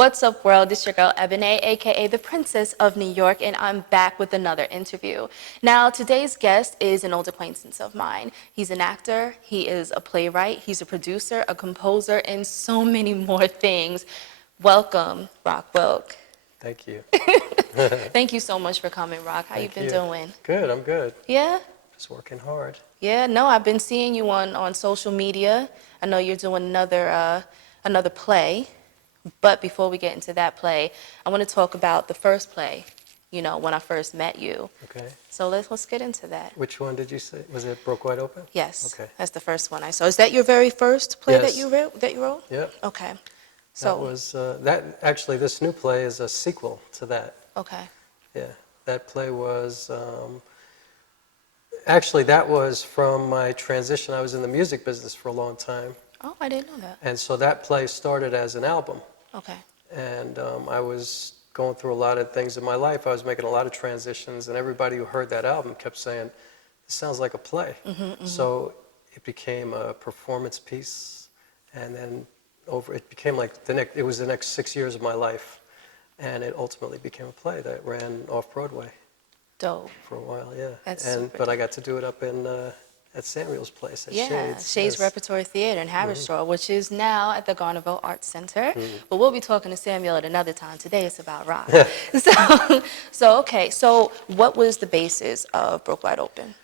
What's up, world? It's your girl, Ebonée, aka the Princess of New York, and I'm back with another interview. Now, today's guest is an old acquaintance of mine. He's an actor, he is a playwright, he's a producer, a composer, and so many more things. Welcome, Rock Wilk. Thank you. Thank you so much for coming, Rock. How you been doing? Good, I'm good. Yeah? Just working hard. Yeah, no, I've been seeing you on social media. I know you're doing another play. But before we get into that play, I want to talk about the first play, you know, when I first met you. Okay. So let's get into that. Which one did you say? Was it Broke Wide Open? Yes. Okay. That's the first one I saw. Is that your very first play Yes. that you wrote? Yep. Okay. So that was actually this new play is a sequel to that. Okay. Yeah. That play was actually that was from my transition. I was in the music business for a long time. Oh, I didn't know that. And so that play started as an album. Okay. And I was going through a lot of things in my life. I was making a lot of transitions, and everybody who heard that album kept saying, "This sounds like a play." So it became a performance piece, and then it became like it was the next 6 years of my life, and it ultimately became a play that ran off Broadway. Dope. For a while, yeah. That's but I got to do it up in at Samuel's place at Shades. Shades Yes. Repertory Theater in Haverstraw, which is now at the Garnerville Arts Center. But we'll be talking to Samuel at another time. Today it's about rock. So what was the basis of Broke Wide Open?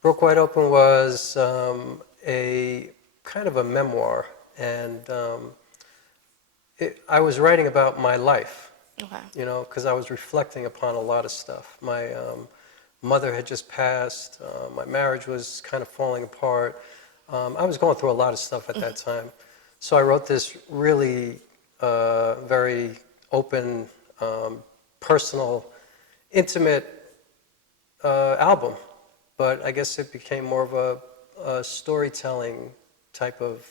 Broke Wide Open was a kind of a memoir, and I was writing about my life. Okay. You know, because I was reflecting upon a lot of stuff. My mother had just passed. My marriage was kind of falling apart. I was going through a lot of stuff at that time. So I wrote this really very open, personal, intimate album. But I guess it became more of a storytelling type of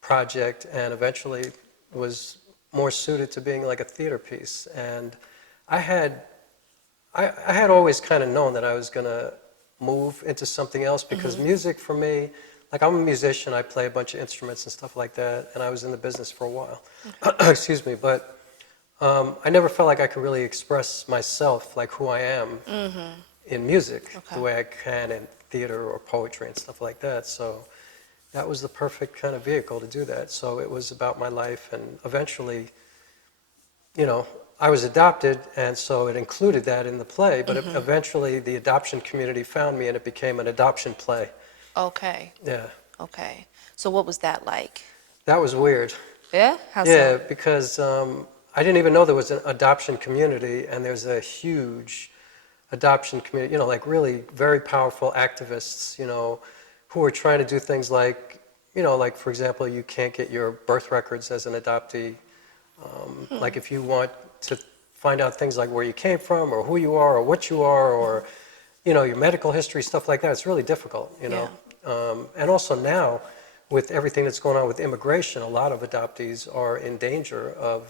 project, and eventually was more suited to being like a theater piece. And I had always kind of known that I was going to move into something else, because music for me, like I'm a musician, I play a bunch of instruments and stuff like that, and I was in the business for a while. Okay. Excuse me, but I never felt like I could really express myself, like who I am in music, the way I can in theater or poetry and stuff like that. So that was the perfect kind of vehicle to do that. So it was about my life, and eventually, you know, I was adopted, and so it included that in the play, but eventually the adoption community found me, and it became an adoption play. Okay. Yeah. Okay. So what was that like? That was weird. Yeah? How Yeah, so? because I didn't even know there was an adoption community, and there's a huge adoption community, you know, like really very powerful activists, you know, who are trying to do things like, you know, like for example, you can't get your birth records as an adoptee. Like if you want to find out things like where you came from, or who you are, or what you are, or you know, your medical history, stuff like that. It's really difficult, you know. And also now, with everything that's going on with immigration, a lot of adoptees are in danger of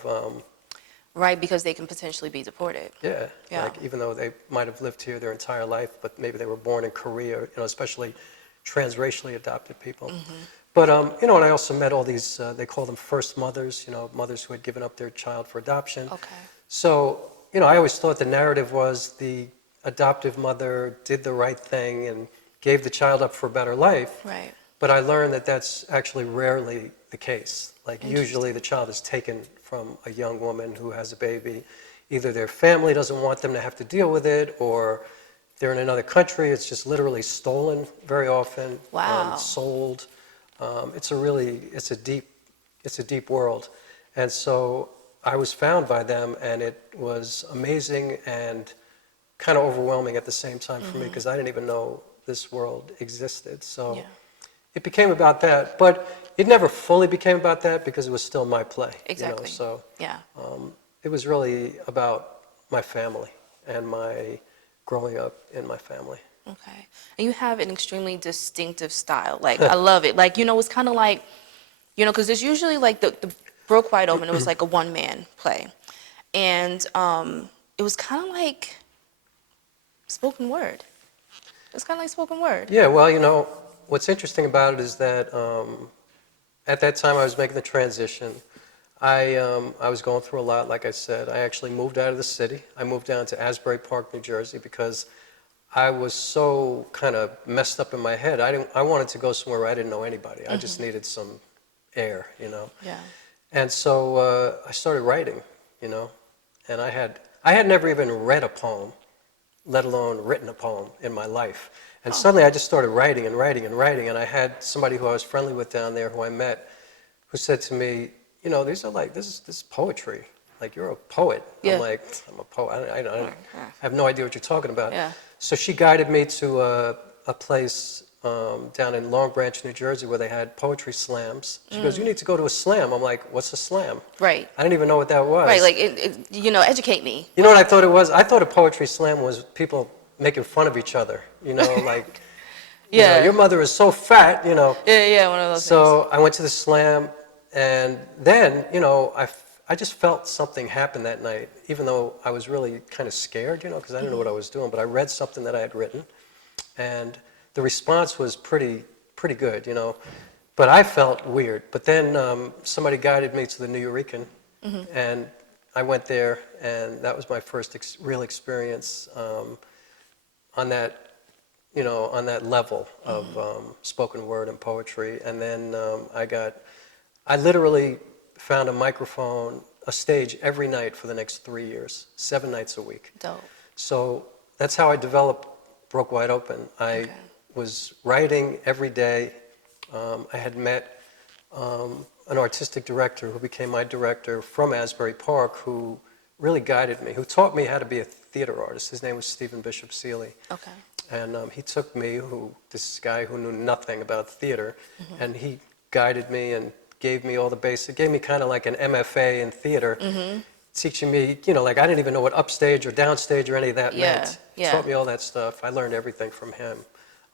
Right, because they can potentially be deported. yeah, Yeah. like even though they might have lived here their entire life, but maybe they were born in Korea, you know, especially transracially adopted people. But, you know, and I also met all these, they call them first mothers, you know, mothers who had given up their child for adoption. Okay. So, you know, I always thought the narrative was the adoptive mother did the right thing and gave the child up for a better life. Right. But I learned that that's actually rarely the case. Like usually the child is taken from a young woman who has a baby. Either their family doesn't want them to have to deal with it, or they're in another country. It's just literally stolen very often. Wow. Sold. It's a deep world. And so I was found by them, and it was amazing and kind of overwhelming at the same time for me, because I didn't even know this world existed. So it became about that, but it never fully became about that because it was still my play. Exactly. You know? So Yeah. it was really about my family and my growing up in my family. Okay. And you have an extremely distinctive style. Like, I love it. Like, you know, it's kind of like, you know, because there's usually like the Broke Wide Open, it was like a one-man play. And it was kind of like spoken word. It's kind of like spoken word. Yeah, well, you know, what's interesting about it is that at that time I was making the transition. I was going through a lot, like I said. I actually moved out of the city. I moved down to Asbury Park, New Jersey, because I was so kind of messed up in my head. I wanted to go somewhere where I didn't know anybody. I just needed some air, you know. Yeah. And so I started writing, you know. And I had never even read a poem, let alone written a poem in my life. And suddenly I just started writing and writing and writing. And I had somebody who I was friendly with down there who I met who said to me, you know, these are like, this is poetry. Like, you're a poet. Yeah. I'm like, I'm a poet. I have no idea what you're talking about. Yeah. So she guided me to a place down in Long Branch, New Jersey, where they had poetry slams. She goes, you need to go to a slam. I'm like, what's a slam? Right. I didn't even know what that was. Right, like, you know, educate me. You know what I thought it was? I thought a poetry slam was people making fun of each other. You know, like, you know, your mother is so fat, you know. Yeah, one of those things. So I went to the slam, and then, you know, I just felt something happen that night, even though I was really kind of scared, you know, because I didn't know what I was doing. But I read something that I had written, and the response was pretty good, you know. But I felt weird. But then somebody guided me to the New Yorican, and I went there, and that was my first real experience on that, you know, on that level of spoken word and poetry. And then I literally found a microphone, a stage every night for the next 3 years, 7 nights a week. Dope. So that's how I developed Broke Wide Open. I was writing every day. I had met an artistic director who became my director from Asbury Park, who really guided me, who taught me how to be a theater artist. His name was Stephen Bishop Seeley. Okay. And he took me, this guy who knew nothing about theater, and he guided me and gave me all the basic, gave me kind of like an MFA in theater, teaching me, you know, like I didn't even know what upstage or downstage or any of that meant. He taught me all that stuff. I learned everything from him.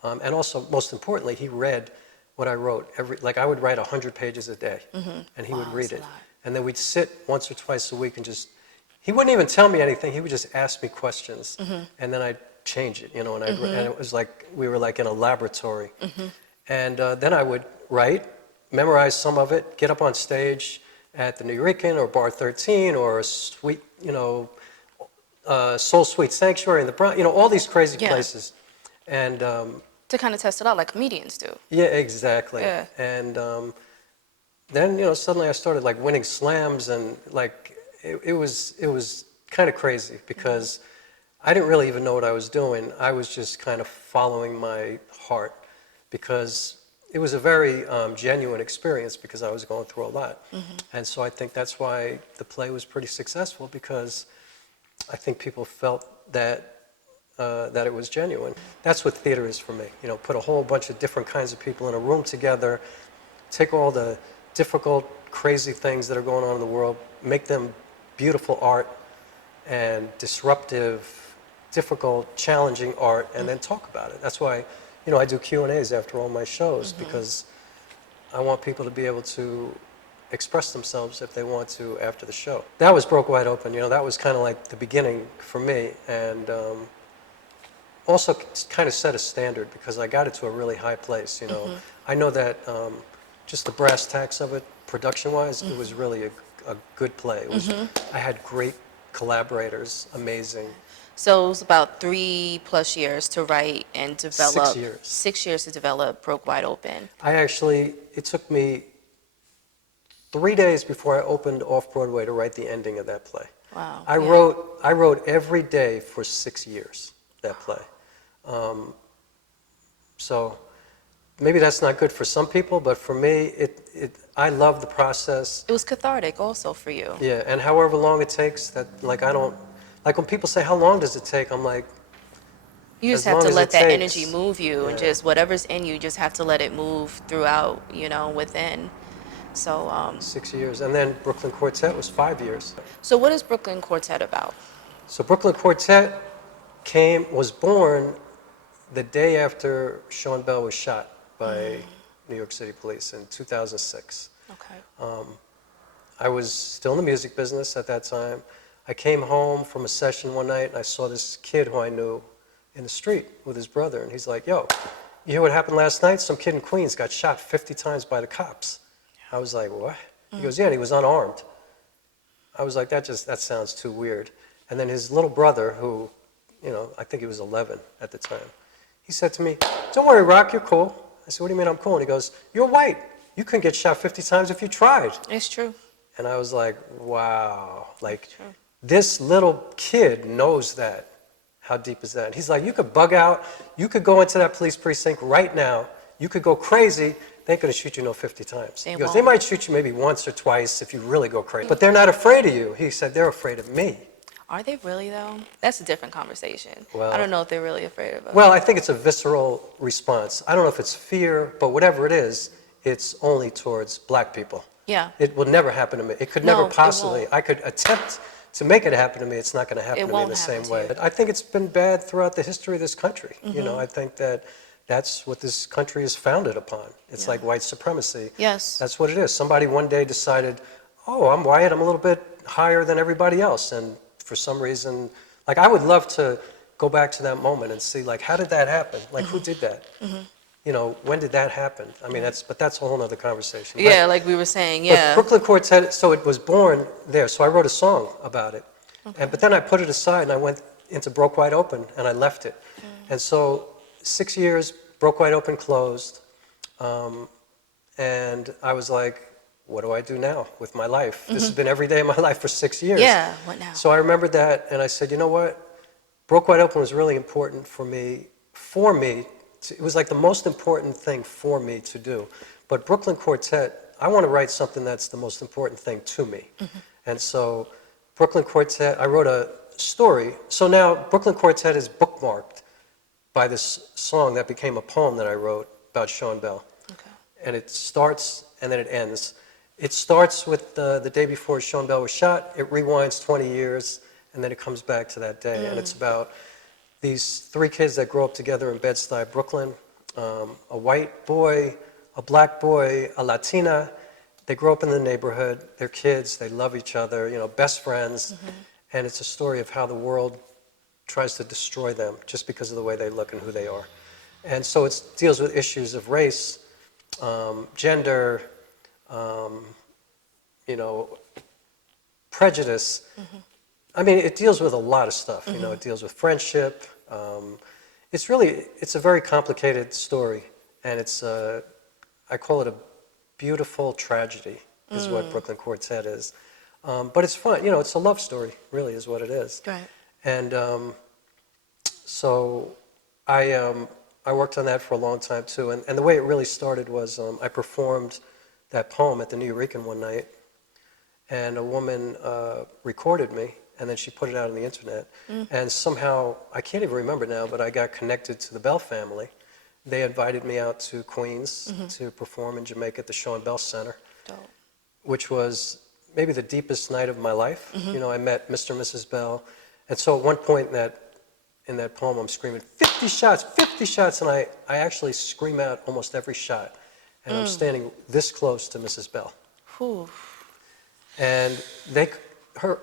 And also, most importantly, he read what I wrote. Like I would write 100 pages a day, and he would read it. And then we'd sit once or twice a week and he wouldn't even tell me anything. He would just ask me questions, and then I'd change it, you know, and it was like we were like in a laboratory. And then I would write, memorize some of it, get up on stage at the New Yorican or Bar 13 or a sweet, you know, Soul Sweet Sanctuary in the Bronx, you know, all these crazy places. And to kind of test it out like comedians do. yeah, exactly. Yeah. And then, you know, suddenly I started like winning slams, and like it was kind of crazy because I didn't really even know what I was doing. I was just kind of following my heart because it was a very genuine experience because I was going through a lot. And so I think that's why the play was pretty successful, because I think people felt that that it was genuine. That's what theater is for me. You know, put a whole bunch of different kinds of people in a room together, take all the difficult, crazy things that are going on in the world, make them beautiful art and disruptive, difficult, challenging art, and then talk about it. That's why, you know, I do Q&As after all my shows, because I want people to be able to express themselves if they want to after the show. That was Broke Wide Open, you know, that was kind of like the beginning for me, and also kind of set a standard because I got it to a really high place, you know. I know that just the brass tacks of it, production-wise, it was really a good play. It was, I had great collaborators, amazing. So it was about 3+ years to write and develop. 6 years. 6 years to develop Broke Wide Open. It took me 3 days before I opened off-Broadway to write the ending of that play. Wow. I wrote every day for 6 years, that play. So maybe that's not good for some people, but for me, I love the process. It was cathartic also for you. Yeah, and however long it takes, that, like, I don't, like when people say, how long does it take? I'm like, You just as have long to as let it that takes. energy move you, and just whatever's in you, just have to let it move throughout, you know, within. So 6 years. And then Brooklyn Quartet was 5 years. so what is Brooklyn Quartet about? So Brooklyn Quartet was born the day after Sean Bell was shot by New York City Police in 2006. Okay. I was still in the music business at that time. I came home from a session one night and I saw this kid who I knew in the street with his brother, and he's like, yo, you hear what happened last night? Some kid in Queens got shot 50 times by the cops. I was like, what? He goes, yeah, and he was unarmed. I was like, that sounds too weird. And then his little brother, who, I think he was 11 at the time, he said to me, "Don't worry, Rock, you're cool." I said, "What do you mean I'm cool?" And he goes, "You're white. You couldn't get shot 50 times if you tried." It's true. And I was like, wow, like True. this little kid knows that. How deep is that? And he's like, you could bug out, you could go into that police precinct right now, you could go crazy, they ain't gonna shoot you no 50 times. He goes, they might shoot you maybe once or twice if you really go crazy, but they're not afraid of you. He said, they're afraid of me. Are they really, though? That's a different conversation. Well, I don't know if they're really afraid of us. Well, I think it's a visceral response. I don't know if it's fear, but whatever it is, it's only towards black people. Yeah. It will never happen to me. It could No, never it possibly. won't. I could attempt to make it happen to me. It's not going to happen It to me in won't the same happen to way. you. But I think it's been bad throughout the history of this country. I think that's what this country is founded upon. It's like white supremacy. Yes. That's what it is. Somebody one day decided, oh, I'm white, I'm a little bit higher than everybody else. And for some reason, like I would love to go back to that moment and see, like, how did that happen? Like, who did that? When did that happen? I mean, that's a whole other conversation. Yeah, like we were saying, yeah. But Brooklyn Quartet, so it was born there. So I wrote a song about it. Okay. But then I put it aside and I went into Broke Wide Open and I left it. And so 6 years, Broke Wide Open closed. And I was like, what do I do now with my life? This has been every day of my life for 6 years. Yeah, what now? So I remembered that and I said, you know what? Broke Wide Open was really important for me. It was like the most important thing for me to do. But Brooklyn Quartet, I want to write something that's the most important thing to me. And so Brooklyn Quartet, I wrote a story. So now Brooklyn Quartet is bookmarked by this song that became a poem that I wrote about Sean Bell. Okay. And it starts and then it ends. It starts with the day before Sean Bell was shot. It rewinds 20 years and then it comes back to that day. And it's about these 3 kids that grow up together in Bed-Stuy, Brooklyn, a white boy, a black boy, a Latina. They grow up in the neighborhood. They're kids. They love each other, best friends. And it's a story of how the world tries to destroy them just because of the way they look and who they are. And so it deals with issues of race, gender, prejudice. I mean, it deals with a lot of stuff. It deals with friendship. It's a very complicated story, and I call it a beautiful tragedy, is what Brooklyn Quartet is. But it's fun, it's a love story, really, is what it is. Right. And so I worked on that for a long time too, and the way it really started was I performed that poem at the New Eurekan one night, and a woman recorded me. And then she put it out on the internet. And somehow, I can't even remember now, but I got connected to the Bell family. They invited me out to Queens to perform in Jamaica at the Sean Bell Center, Dope. which was maybe the deepest night of my life. I met Mr. and Mrs. Bell. And so at one point in that poem, I'm screaming, 50 shots, 50 shots. And I actually scream out almost every shot. And I'm standing this close to Mrs. Bell. Whew. And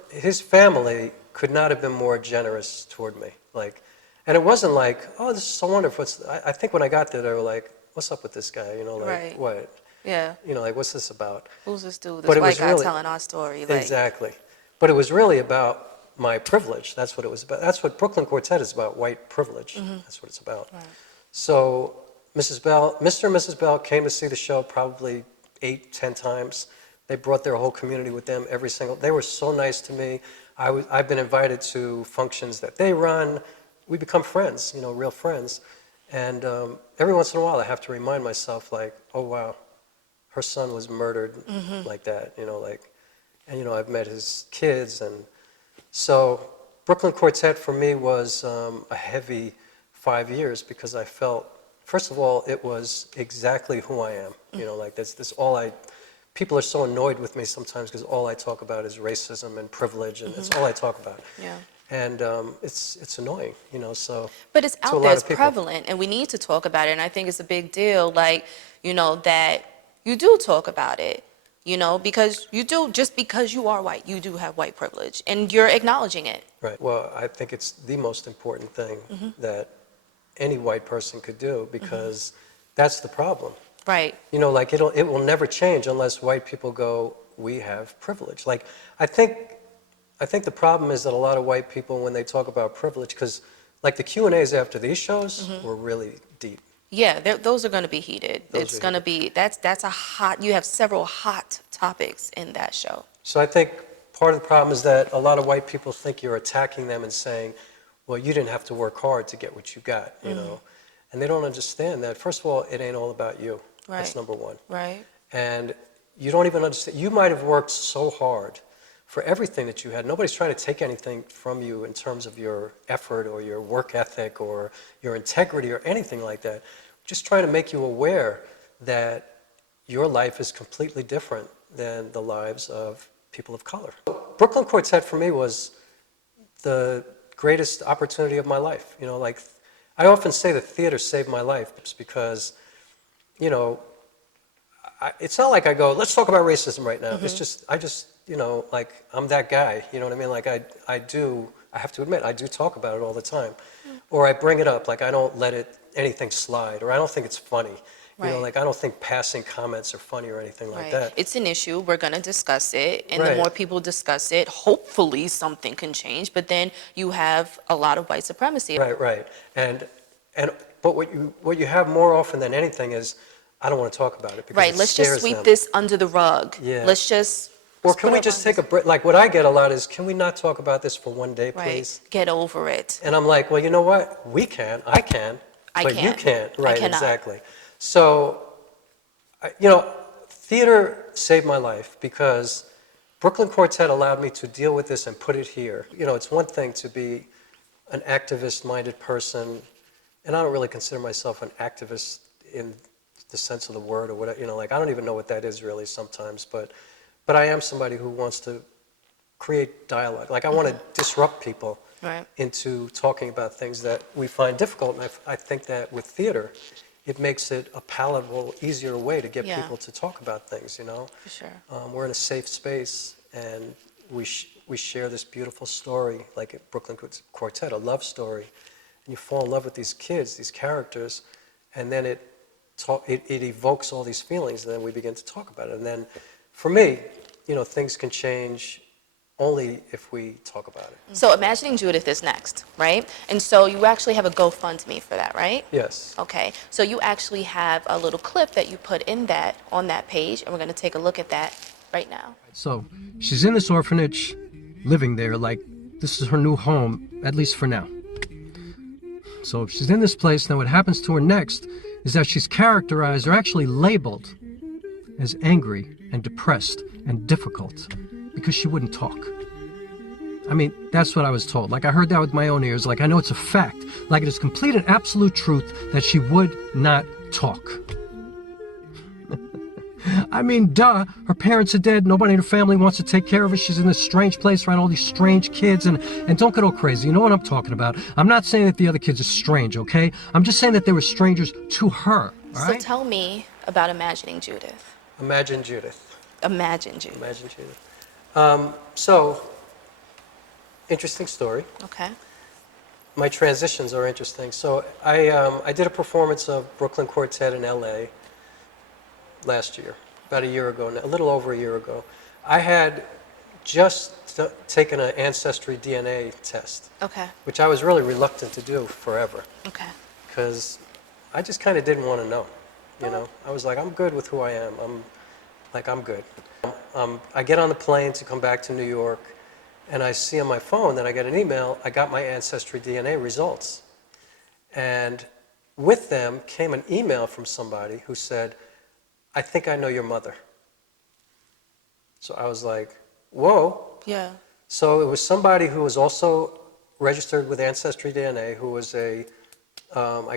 his family could not have been more generous toward me. And it wasn't like, oh, this is so wonderful. I think when I got there, they were like, what's up with this guy? Right. What? Yeah. What's this about? Who's this dude? But This it white was guy really- telling our story. Exactly. But it was really about my privilege. That's what it was about. That's what Brooklyn Quartet is about, white privilege. That's what it's about. Right. So Mr. and Mrs. Bell came to see the show probably 8, 10 times. They brought their whole community with them they were so nice to me. I've been invited to functions that they run. We become friends, real friends. And every once in a while I have to remind myself oh wow, her son was murdered like that, and I've met his kids. And so Brooklyn Quartet for me was a heavy 5 years because I felt, first of all, it was exactly who I am. That's all people are so annoyed with me sometimes because all I talk about is racism and privilege, and that's all I talk about. Yeah. And it's annoying, so. But it's to a out lot there, it's of people. prevalent, and we need to talk about it. And I think it's a big deal, that you do talk about it, because just because you are white, you do have white privilege, and you're acknowledging it. Right. Well, I think it's the most important thing that any white person could do because that's the problem. Right. It will never change unless white people go, we have privilege. I think I think the problem is that a lot of white people, when they talk about privilege, because like the Q&As after these shows were really deep. Yeah, those are going to be heated. Those It's are going to heated. be, that's a hot, you have several hot topics in that show. So I think part of the problem is that a lot of white people think you're attacking them and saying, well, you didn't have to work hard to get what you got, you know. And they don't understand that. First of all, it ain't all about you. That's Right. number one. Right. And you don't even understand. You might have worked so hard for everything that you had. Nobody's trying to take anything from you in terms of your effort or your work ethic or your integrity or anything like that. Just trying to make you aware that your life is completely different than the lives of people of color. Brooklyn Quartet for me was the greatest opportunity of my life. You know, like I often say that theater saved my life just because, you know, it's not like I go, let's talk about racism right now. It's just, you know, like I'm that guy, you know what I mean? Like I have to admit, I do talk about it all the time. Or I bring it up, like I don't let anything slide, or I don't think it's funny. You know, Right. like I don't think passing comments are funny or anything like Right. that. It's an issue. We're going to discuss it. And the Right. more people discuss it, hopefully something can change. But then you have a lot of white supremacy. Right, right. But what you have more often than anything is, I don't want to talk about it because Right. it Let's just scares sweep them. this under the rug. Yeah. Let's just. Or can put we it just on take a this- break? Like what I get a lot is, can we not talk about this for one day, Right. please? Get over it. And I'm like, well, you know what? We can. I can. I But you can't. can't. I Right, cannot. exactly. So, you know, theater saved my life because Brooklyn Quartet allowed me to deal with this and put it here. You know, it's one thing to be an activist-minded person, and I don't really consider myself an activist in the sense of the word or whatever. You know, like I don't even know what that is really sometimes, but I am somebody who wants to create dialogue. Like I want to disrupt people Right. into talking about things that we find difficult. And I think that with theater, it makes it a palatable, easier way to get Yeah. people to talk about things, you know? For sure. We're in a safe space, and we share this beautiful story, like at Brooklyn Quartet, a love story. And you fall in love with these kids, these characters, and then it evokes all these feelings, and then we begin to talk about it. And then, for me, you know, things can change only if we talk about it. So Imagining Judith is next, right? And so you actually have a GoFundMe for that, right? Yes. Okay. So you actually have a little clip that you put in that on that page, and we're going to take a look at that right now. So she's in this orphanage, living there like this is her new home, at least for now. So if she's in this place, now what happens to her next is that she's characterized or actually labeled as angry and depressed and difficult because she wouldn't talk. I mean, that's what I was told. Like I heard that with my own ears. Like I know it's a fact. Like it is complete and absolute truth that she would not talk. I mean, duh, her parents are dead, nobody in her family wants to take care of her, she's in this strange place around all these strange kids, and don't get all crazy, you know what I'm talking about. I'm not saying that the other kids are strange, okay? I'm just saying that they were strangers to her, all So right? tell me about Imagining Judith. Imagine Judith. Imagine Judith. Imagine Judith. So, interesting story. Okay. My transitions are interesting. So I did a performance of Brooklyn Quartet in LA last year, about a year ago, a little over a year ago. I had just taken an ancestry DNA test, Okay. which I was really reluctant to do forever Okay. because I just kind of didn't want to know, you know. I was like, I'm good with who I am. I'm good. I get on the plane to come back to New York, and I see on my phone that I get an email, I got my ancestry DNA results. And with them came an email from somebody who said, I think I know your mother. So I was like, whoa. Yeah. So it was somebody who was also registered with Ancestry DNA, who was I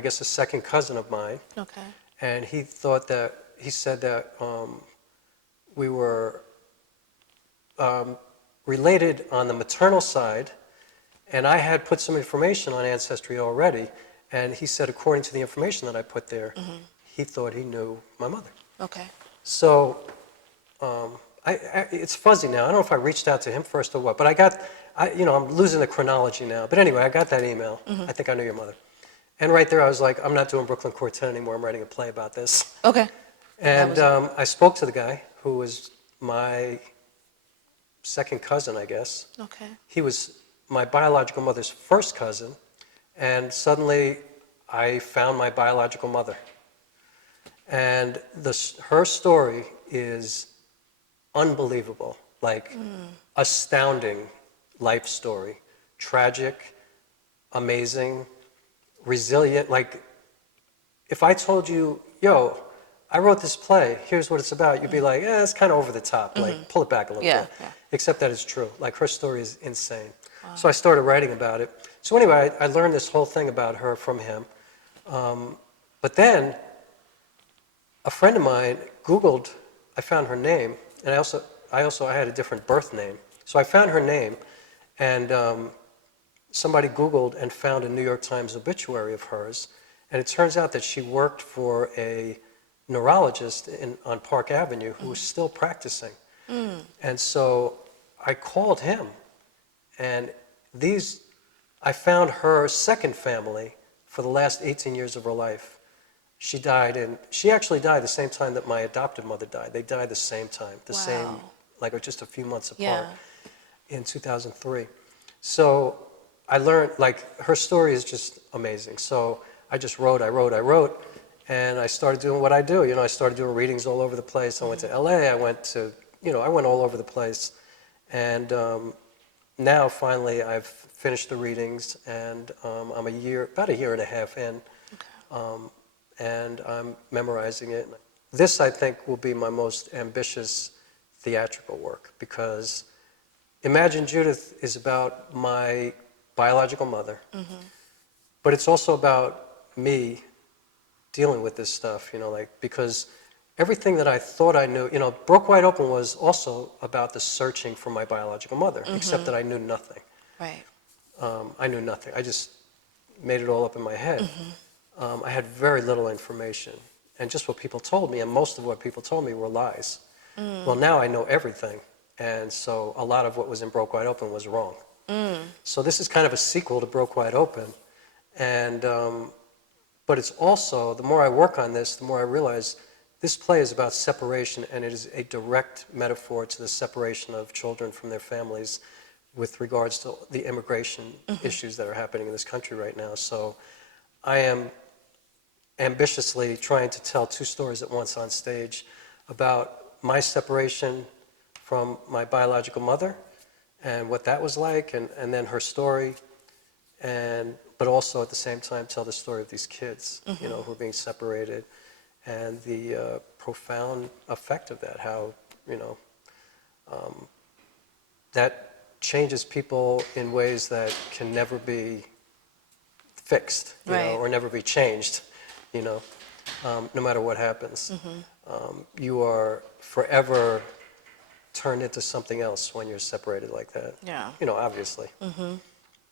guess a second cousin of mine. Okay. And he said that we were related on the maternal side, and I had put some information on Ancestry already, and he said according to the information that I put there, he thought he knew my mother. Okay. So it's fuzzy now. I don't know if I reached out to him first or what, but I'm losing the chronology now. But anyway, I got that email. I think I knew your mother. And right there I was like, I'm not doing Brooklyn Quartet anymore. I'm writing a play about this. Okay. And I spoke to the guy who was my second cousin, I guess. Okay. He was my biological mother's first cousin, and suddenly I found my biological mother. And her story is unbelievable, like astounding life story. Tragic, amazing, resilient. Like, if I told you, yo, I wrote this play, here's what it's about, you'd be like, it's kind of over the top, like, pull it back a little bit. Yeah. Except that it's true. Like, her story is insane. Wow. So I started writing about it. So anyway, I learned this whole thing about her from him. But then, a friend of mine Googled, I found her name, and I had a different birth name. So I found her name, and somebody Googled and found a New York Times obituary of hers, and it turns out that she worked for a neurologist on Park Avenue who was still practicing. And so I called him, and I found her second family for the last 18 years of her life. She actually died the same time that my adopted mother died. They died the same time, same, like just a few months apart in 2003. So I learned, like, her story is just amazing. So I just wrote, and I started doing what I do. I started doing readings all over the place. I went to LA, I went all over the place. And now finally I've finished the readings, and I'm about a year and a half in. And I'm memorizing it. This, I think, will be my most ambitious theatrical work, because Imagine Judith is about my biological mother, but it's also about me dealing with this stuff, because everything that I thought I knew, Broke Wide Open was also about the searching for my biological mother, except that I knew nothing. Right. I knew nothing. I just made it all up in my head. I had very little information, and just what people told me, and most of what people told me were lies. Well, now I know everything, and so a lot of what was in Broke Wide Open was wrong. So this is kind of a sequel to Broke Wide Open, and but it's also, the more I work on this, the more I realize this play is about separation, and it is a direct metaphor to the separation of children from their families with regards to the immigration issues that are happening in this country right now. So I am ambitiously trying to tell two stories at once on stage about my separation from my biological mother and what that was like, and then her story, but also at the same time tell the story of these kids, who are being separated, and the profound effect of that, how, that changes people in ways that can never be fixed, or never be changed, no matter what happens. You are forever turned into something else when you're separated like that. Yeah. Obviously.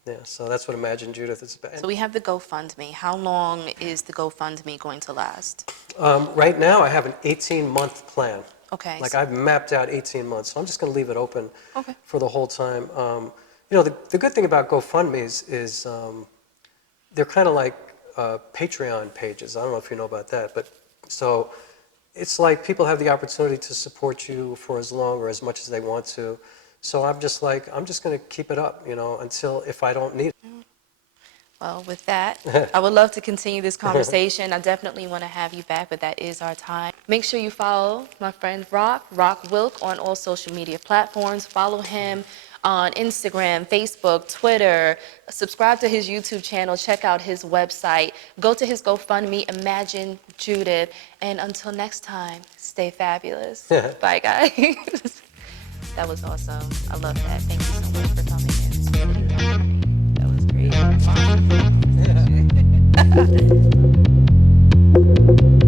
Yeah, so that's what Imagine Judith is about. So we have the GoFundMe. How long is the GoFundMe going to last? Right now I have an 18-month plan. Okay. Like, I've mapped out 18 months, so I'm just going to leave it open for the whole time. The good thing about GoFundMes is they're kind of like Patreon pages. I don't know if you know about that, but so it's like people have the opportunity to support you for as long or as much as they want to. So I'm just going to keep it up, until if I don't need it. Well, with that, I would love to continue this conversation. I definitely want to have you back, but that is our time. Make sure you follow my friend Rock Wilk, on all social media platforms. Follow him on Instagram, Facebook, Twitter. Subscribe to his YouTube channel. Check out his website. Go to his GoFundMe, Imagine Judith. And until next time, stay fabulous. Bye, guys. That was awesome. I love that. Thank you so much for coming in. That was great.